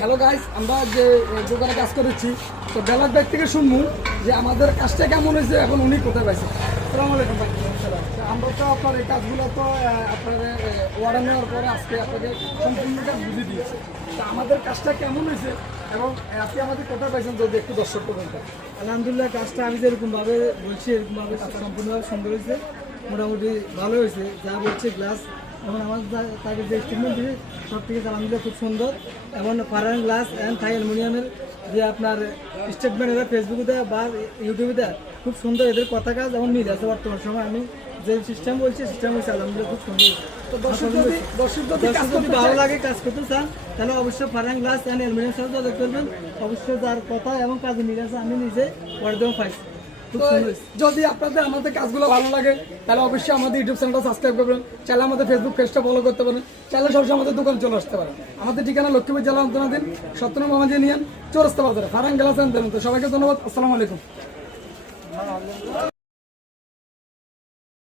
Hello guys, আমরা যে দোকানে কাজ করেছি তো বেলার ব্যাগ থেকে শুনবো যে আমাদের কাজটা কেমন হয়েছে এখন উনি কোথায় পাইছে। আসসালামু আলাইকুম ভাই। আমরা তো আপনার এই কাজগুলো তো আপনার অর্ডার নেওয়ার পরে আজকে আপনাকে সম্পূর্ণ কাজ বুঝিয়ে দিয়েছে। তা আমাদের কাজটা কেমন হয়েছে এবং আপনি আমাদের কোথায় পাইছেন যদি একটু দর্শক করবেন। আলহামদুলিল্লাহ, কাজটা আমি যেরকমভাবে বলছি এরকমভাবে কাজটা সম্পূর্ণভাবে সুন্দর হয়েছে, মোটামুটি ভালো হয়েছে। যা বলছে গ্লাস এবং আমার তাকে যে স্টেটমেন্ট দিয়েছে সব থেকে আলহামদুলিল্লাহ খুব সুন্দর। এবং ফারান গ্লাস অ্যান্ড থাই অ্যালুমিনিয়ামের যে আপনার স্টেটমেন্ট এরা ফেসবুকে দেয় বা ইউটিউবে দেয় খুব সুন্দর। এদের কথা কাজ যেমন মিল আছে বর্তমান সময়। আমি যে সিস্টেম বলছি সিস্টেম হচ্ছে আলহামদুলিল্লাহ খুব সুন্দর। তো দর্শক যদি ভালো লাগে কাজ করতে চান তাহলে অবশ্যই ফারান গ্লাস অ্যান্ড অ্যালুমিনিয়াম সাথে যোগাযোগ করবেন। অবশ্যই যার কথা এবং কাজে মিল আছে আমি নিজে করে দেবো পাইছি। যদি আপনাদের আমাদের কাজগুলো ভালো লাগে তাহলে অবশ্যই আমাদের ইউটিউব চ্যানেলটা সাবস্ক্রাইব করবেন, চাইলে আমাদের ফেসবুক পেজটা ফলো করতে পারেন, চাইলে সবসময় আমাদের দোকানে চলে আসতে পারেন। আমাদের ঠিকানা লক্ষ্মীপুর জেলা অন্তর্নাধীন সত্যনগর মহাজি নিয়ান চৌরাস্তা বাজারে ফারান গ্লাস অ্যান্ড। সবাইকে ধন্যবাদ। আসসালামু আলাইকুম।